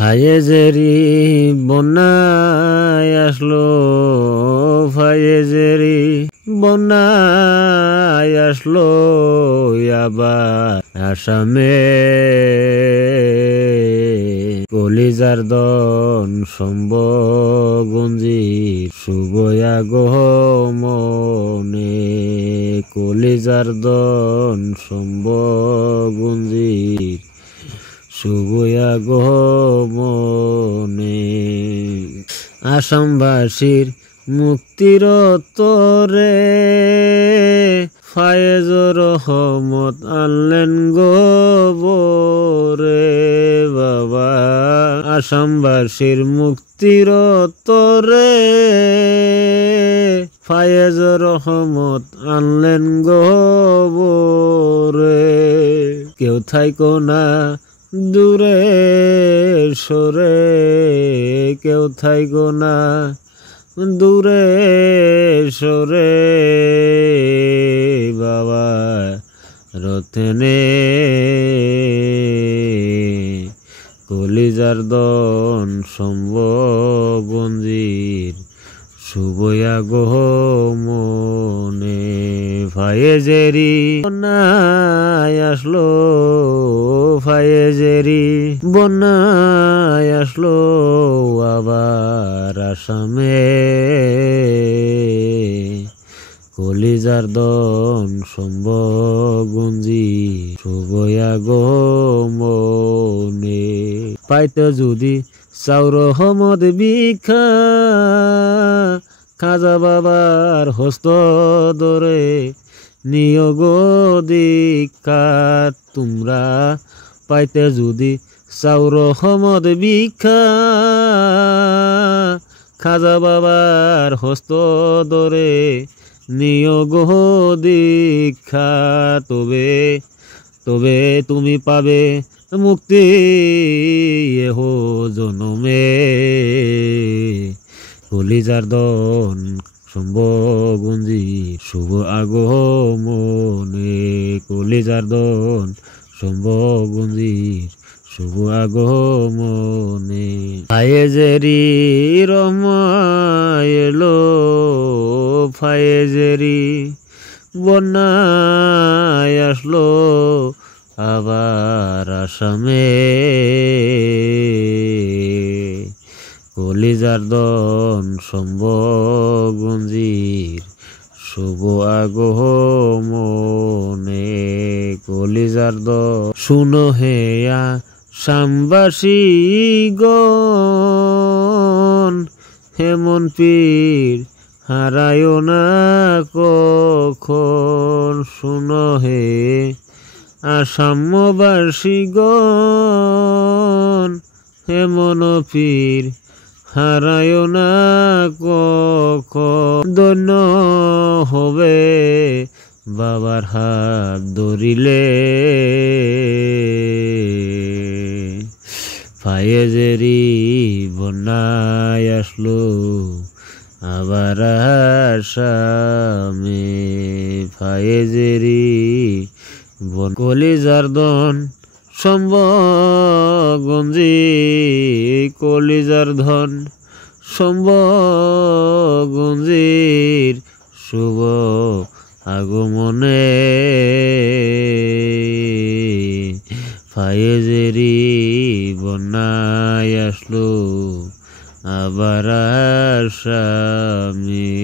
ফায়েজেরি বন্যায় আসলো, ফায়েজেরি বন্যায় আসলো আবার আসামে। কলিজার দন সম্ভগঞ্জি শুভয়া গহমনে, কলিজার দন সম্ভগঞ্জি শুভয়া গহমনে। আসামবাসীর মুক্তির তরে ফায়েজুর রহমত আনলেন গোবরে বাবা। আসামবাসীর মুক্তির তরে ফায়েজুর রহমত আনলেন গোবরে। কেউ থাইকো না দূরে সরে, কেউ থাইকো না দূরে সরে বাবা রতেনে। কলিজার দন সম্ভগঞ্জির শুভয়া গহমনে। ফায়েজেরি বন্যায় আসলো, ফায়েজেরি বন্যায় আসলো আবার আসামে। কলিজার দন সম্ভগঞ্জি শুভয়া গহমনে। পাইতে যদি চাউর রহমত ভিক্ষা, খাজা বাবার হস্ত ধরে নিয়োগ দীক্ষা তোমরা। পাইতে যদি চাউর রহমত ভিক্ষা, খাজা বাবার হস্ত ধরে নিয়োগ দীক্ষা, তবে তবে তুমি পাবে মুক্তি এহ জনমে। কলিজার দন সম্ভগঞ্জি শুভ আগমনে, কলিজার দন সম্ভগঞ্জি শুভ আগমনে। ফায়েজেরি রহমায় এলো, ফায়েজেরি বন্যায় আসলো আবার আসামে। কলিজার দন সম্ভগঞ্জির শুভ আগমনে। কলিজার দন শুনো হেয়া সামবাসী গণ, হেমন পীর হারায় না কখন। শুনো হে আসামবাসী গণ, হেমন পীর হারায় না কখন। ধন্য হবে বাবার হাত ধরিলে, ফায়েজেরি বন্যায় আসলো আবার আসামে। ফায়েজেরি কলিজার দন সম্ভগঞ্জি, কলিজার ধন সম্ভগঞ্জির শুভ আগমনে। ফায়েজেরি বন্যায় আসলো আবার আসামে।